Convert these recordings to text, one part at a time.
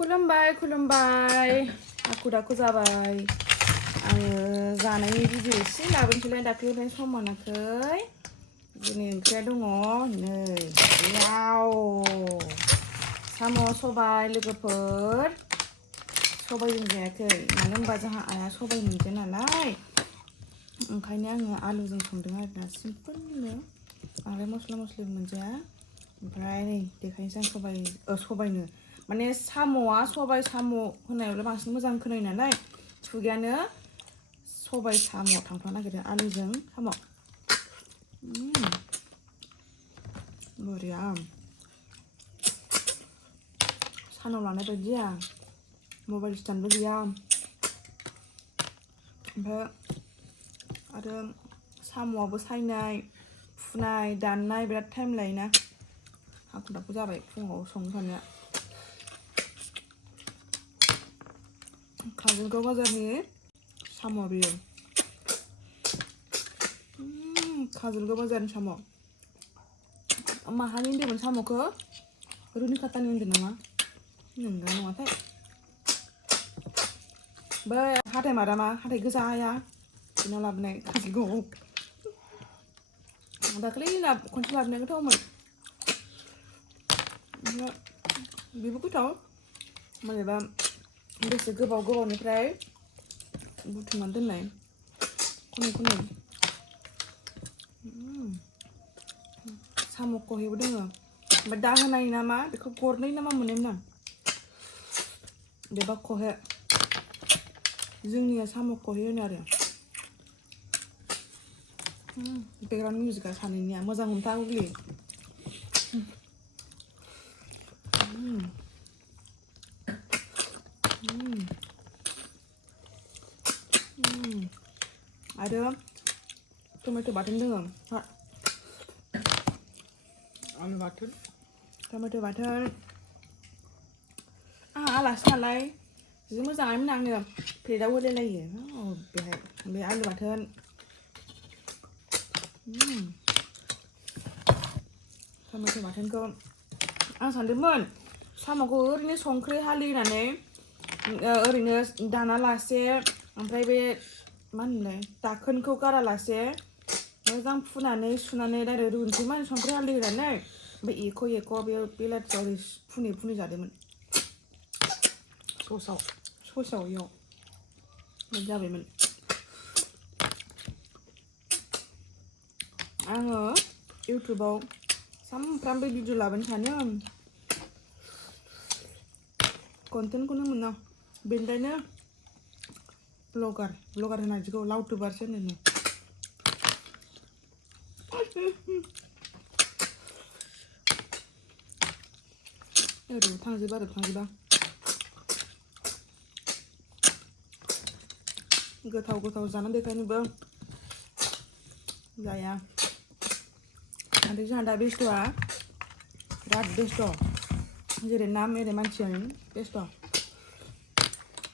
खुलुमबाय खुलुमबाय आखु दाखु जाबाय आङो जानायनि भिडिअ एसे लाबोनोसैलाय दाख्लैनिफ्राय सम मोनाखै दिनै ओंख्रिया दङ नै वाव साम' सबाय लोगोफोर सबायजों जायाखै मानो होनबा जोंहा आइया सबाय मोनजाया नालाय ओंखायनो आङो आलुजों संदों आरोना सिम्पोलनो बांद्राय मस्ला मस्लि मोनजाया ओमफ्राय नै देखायनोसै आं सबायनो माने साम'आ सबाय साम' होननायावल' बांसिन मोजां खोनायो नालाय खुगायानो सबाय साम' थांफानो नागिरदों आलुजों साम' बरिया सानाव लानाय बायदिया मबाइल स्टेन्डबो गैया ओमफ्राय आरो साम'आबो सायनाय फुनाय दाननाय बिराद टाइम लायोना हाखु दाखु जाबाय फुङाव संनो साननाया काजलगाव बाजारनि साम' बेयो काजलगाव बाजारनि साम' माहानि होनदोंमोन साम'खौ रुनिकाटानि होनदों नामा नंगौ नङाथाय बै हाथाय मादामा हाथाय गोजाया बिनाव लाबोनाय काजलगावआव दाख्लै खनसे लाबोनाय गोथावमोन बेबो गोथाव माबेबा बेसे गोबावनिफ्राय बुथुमनानै दोननाय खनै साम' खहेबो दङ ओमफ्राय दाहोनाय नामा बेखौ गरनै नामा मोनोमोन आं बेबा खहे जोंनिया साम' खहे होनो आरो बेकग्राउन्ड मिउजिकआ सानैनिया मोजां हमथा गुगलि आरो टमेट' बाथोन दङ आलु बाथोन टमेट' बाथोन आंहा आलासि नालाय जि मोजाङै मोन आङो प्लेटाव होलायलायो बेहाय बे आलु बाथोन टमेट' बाथोनखौ आं सानदोंमोन साम'खौ ओरैनो संख्रि हालदै होनानै ओरैनो दानालासे ओमफ्राय बे मा होनोमोनलाय दाखोनखौ गारालासे मोजां फुनानै सुनानै डाइरेक्ट रुनोसै मा संख्रि हालदै होनानै ओमफ्राय एख' बे बेलाथियाव ओरै फुनै जादोंमोन ससाव इयाव बिदि जाबायमोन आङो इउटुबाव सानफ्रामबो भिडिअ लाबोनो सानो कन्टेन्टखौनो मोना बेनिखायनो ब्लगार होनना बिदिखौ लाउटुबारसो होनो ओरैनो थांजोबा गोथाव जानानै देखायनोबो जाया आरो जोंहा दा बेस्थ'आ बिराद बेस्थ' जेरै नाम एरै मानसियानो बेस्थ'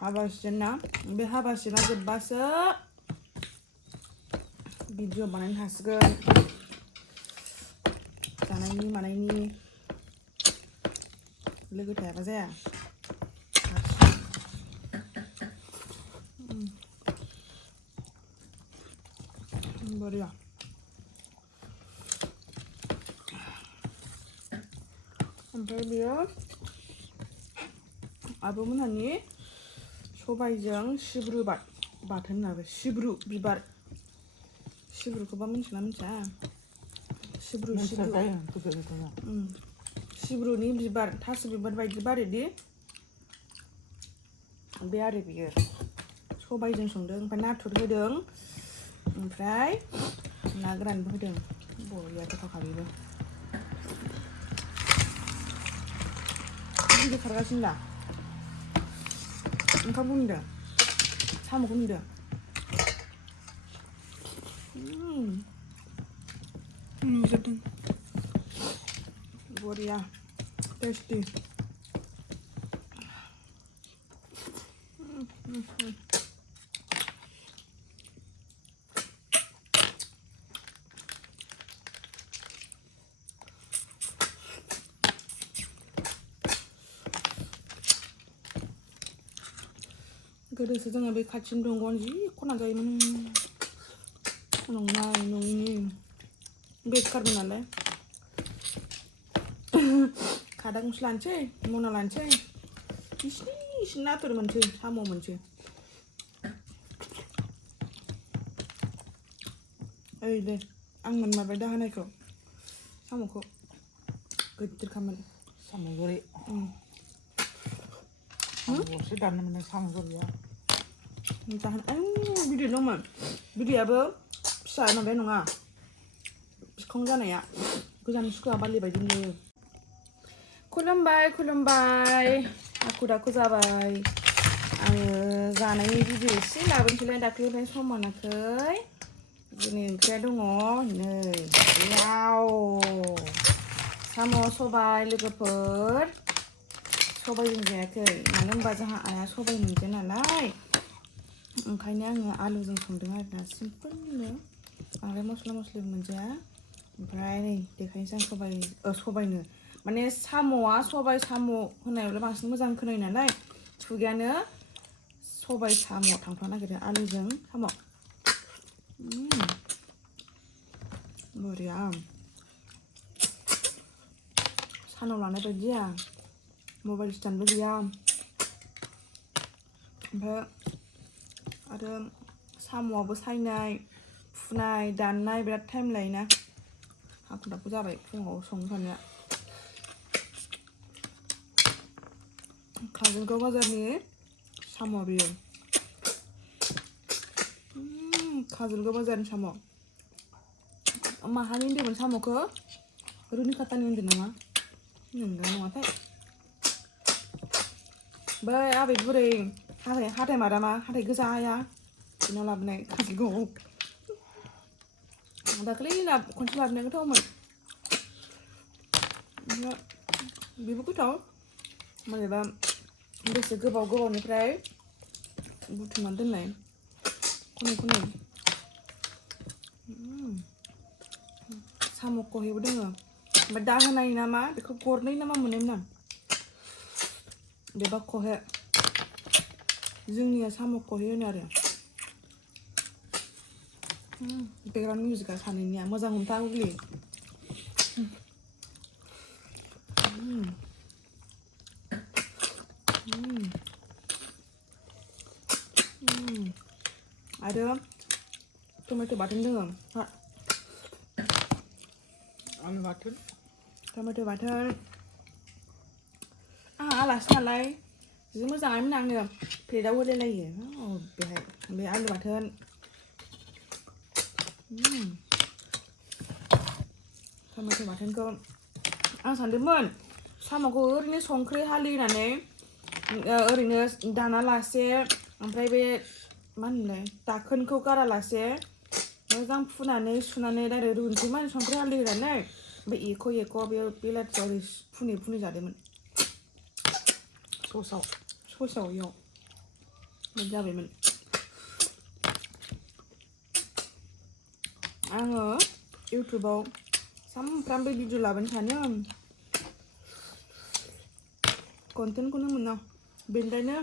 हाबा सिजोन ना बे हाबा सिजोना जोब्बासो भिडिअ बानायनो हासिगोन जानायनि मानायनि लोगो थायाबा जाया बरिया ओमफ्राय बेयो आब'मोनहानि सबायजों सिब्रु बाथोन होनाबो सिब्रु बिबार सिब्रुखौबा मिन्थियोना मिन्थिया सिब्रुनि बिबार थास' बिबार बायदि बारोदि बे आरो बियो सबायजों संदों ओमफ्राय नाथुर होदों ओमफ्राय ना गोरानबो होदों बरिया गोथावखा बेबो भिडिअ खारगासिनो दा ओंखामखौ नुदों साम'खौ नुदों नुजोबदों बरिया टेस्टि गोदोसो जोङो बे खाथिनि दंग'आवनो जि खनना जायोमोन नंनाय नङिनि बेखारबो नालाय खादा गंसे लानोसै मना लानोसै इसिनि नाथुर मोनसै साम' मोनसै ओइ दे आं मोनमारबाय दा होनायखौ साम'खौ गिदिरखामोन साम' गोरि साम'ल'सो दाननो मोनो साम' गोरिया जाहोन बिदै दंमोन बिदैयाबो फिसा माबाया नङा बिखं जानाया गोजान सुखुवा बारलि बायदि नुयो खुलुमबाय खुलुमबाय आखु दाखु जाबाय आङो जानायनि भिडिअ एसे लाबोनोसैलाय दाख्लैनिफ्राय सम मोनाखै दिनै ओंख्रिया दङ नै याव साम' सबाय लोगोफोर सबायजों जायाखै मानो होनबा जोंहा आइया सबाय मोनजाया नालाय ओंखायनो आङो आलुजों संदों आरोना सिम्पोलनो बांद्राय मस्ला मस्लिबो मोनजाया ओमफ्राय नै देखायनोसै आं सबायनो माने साम'आ सबाय साम' होननायावलाय बांसिन मोजां खोनायो नालाय खुगायानो सबाय साम' थांफा नागिरो आलुजों साम' बरिया सानाव लानाय बायदिया मबाइल स्टेन्डबो गैया ओमफ्राय आरो साम'आबो सायनाय फुनाय दाननाय बिराद टाइम लायोना हाखु दाखु जाबाय फुङाव संनो थांनाया काजलगाव बाजारनि साम' बियो काजलगाव बाजारनि साम' माहानि होनदोंमोन साम'खौ रुनिखातानि होनदों नामा नंगौ नङाथाय बै आबै बुरै हाथाय मारामा हाथाय गोजाया बिनाव लाबोनाय काजलगावआव दाख्लै खनसे लाबोनाय गोथावमोन बेबो गोथाव मारैबा बेसे गोबावनिफ्राय बुथुमनानै दोननाय खनै साम' खहेबो दोङो ओमफ्राय दाहोनाय नामा बेखौ गरनै नामा मोनोमोन आं बेबा खहे जोंनिया साम' खहे होनो आरो बेकग्राउन्ड मिउजिकआ सानैनिया मोजां हमथा गुगलि आरो टमेट' बाथोन दोङो आलु बाथोन टमेट' बाथोन आंहा आलासि नालाय जि मोजाङै आङो प्लेटाव होलायलायो बेहाय बे आलु बाथोन टमेट' बाथोनखौ आं सानदोंमोन साम'खौ ओरैनो संख्रि हालदै होनानै ओरैनो दाना लासे ओमफ्राय बे मा होनोमोनलाय दाखोनखौ गारालासे मोजां फुनानै सुनानै डाइरेक्ट रुनोसै मा संख्रि हालदै होनानै ओमफ्राय एख' बे बेलाथियाव ओरै फुनै जादोंमोन ससाव इयाव मोन जाबायमोन आङो इउटुबाव सानफ्रामबो भिडिअ लाबोनो सानो कन्टेन्टखौनो मोना बेनिखायनो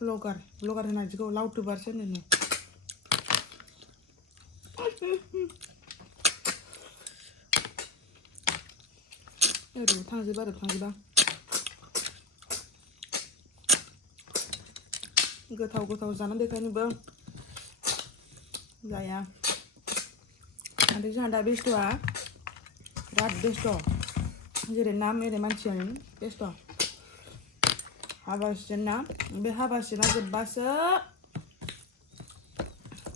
ब्लगार होनो बिदिखौ लाउटुबारसो होनो ओरैनो थांजोबा गोथाव जानो देखायनोबो जाया आरो जोंहा दा बेस्थ'आ बिराद बेस्थ' जेरै नाम एरै मानसियानो बेस्थ' हाबा सिजोन ना बे हाबा सिजोना जोब्बासो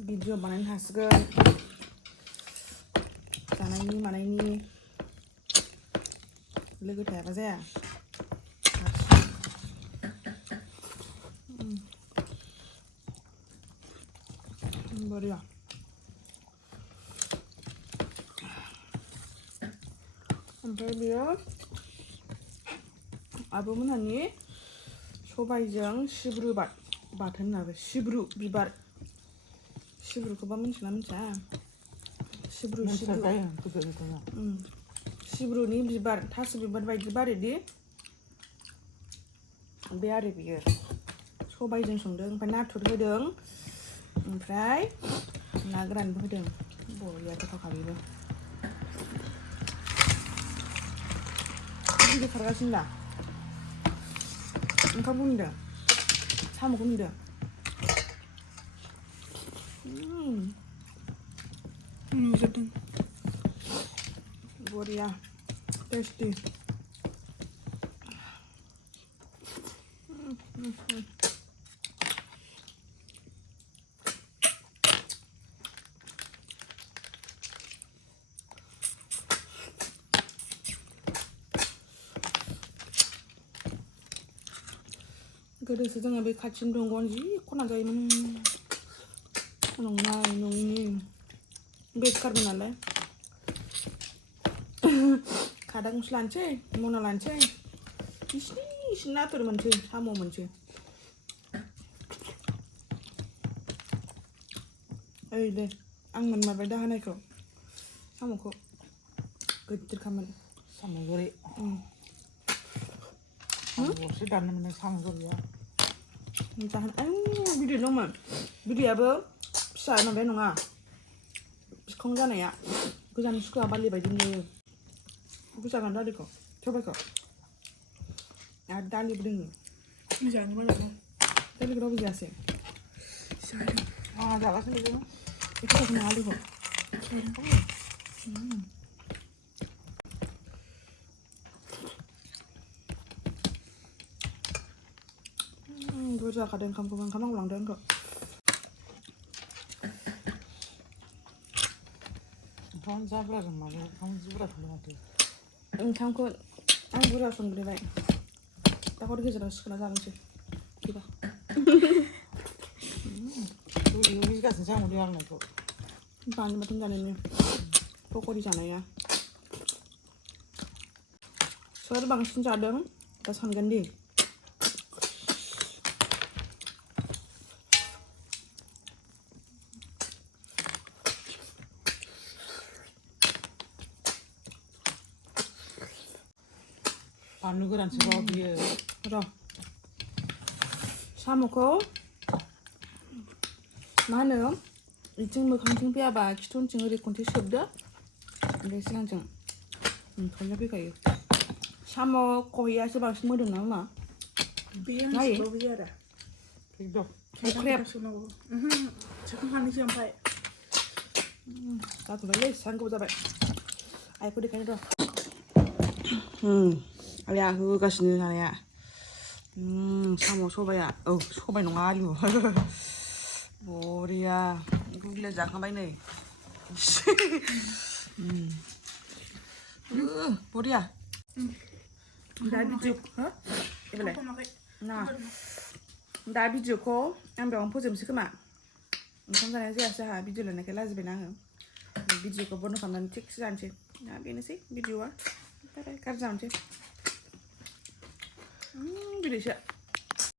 भिडिअ बानायनो हासिगोन जानायनि मानायनि लोगो थायाबा जाया बरिया ओमफ्राय बेयो आब'मोनहानि सबायजों सिब्रु बाथोन होनाबो सिब्रु बिबार सिब्रुखौबा मिन्थियोना मिन्थिया सिब्रुनि बिबार थास' बिबार बायदि बारोदि बे आरो बियो सबायजों संदों ओमफ्राय नाथुर होदों ओमफ्राय ना गोरानबो होदों बरिया गोथावखा बेबो भिडिअ खारगासिनो दा ओंखामखौ नुदों साम'खौ नुदों नुजोबदों बरिया टेस्टि गोदोसो जोङो बे खाथिनि दंग'आवनो जि खना जायोमोन नंनाय नङिनि बेखारमोन नालाय खादा गंसे लानोसै मना लानोसै इसिनि नाथुर मोनसै साम' मोनसै ओइ दे आं मोनमारबाय दा होनायखौ साम'खौ गिदिरखामोन साम' गोरि गरसे दाननो मोनो साम' गोरिया बिदै दंमोन बिदैयाबो फिसा माबा नङा बिखं जानाया गोजान सुखुवा बारलि बायदि नुयो गोजागोन दालिखौ सबायखौ आरो दालिबो दङ जानो मोजां दालिखौ रावबो जायासै जादों आंहा जागासिनो बेजों बेखौ जाखोना आलुखौ बुरजा जाखादों ओंखामखौबो ओंखाम नांगौ लांदों आंखौ ओंखाम जा बुरजा जों मानो ओंखाम जि बुरजा संदों माथो ओंखामखौ आं बुरजा संग्रोबाय दा हर गेजेराव सिखोना जानोसै फैबा गिगासिनो साम'नि आंनायखौ बानलु बाथोन जानायनि पक'रि जानाया सोर बांसिन जादों दा सानगोन दि बानलु गोरानसोबाव बियो र' साम'खौ मा होनो इथिं मोखांथिं फैयाबा खिथुउनथिं ओरै खनसे सोबदो ओमफ्राय सिगांथिं ओंखामया फैखायो साम' खहेयासो बांसिन मोदोम ना मा बेयो नायै मोनसेबाबो जाया दा थिग दं ख्रेब सोनांगौ सोखांखानोसै ओमफ्राय जाथ'बायलै एसेबां गोबाव जाबाय आइखौ देखायनो र' आइया होगासिनो जानाया साम' सबाया औ सबाय नङा आलु बरिया गुग्ले जाखांबाय नै बरिया दा भिडिअ हो एबालाय ना दा भिडिअखौ आं बेयावनो फोजोबनोसै खोमा ओंखाम जानाय जायासै आंहा भिडिअ लानायखाय लाजिबायना आङो भिडिअखौ बन्द' खालामनानै थिगसे जानोसै दा बेनोसै भिडिअआ गाज्रि जानोसै बिदिसो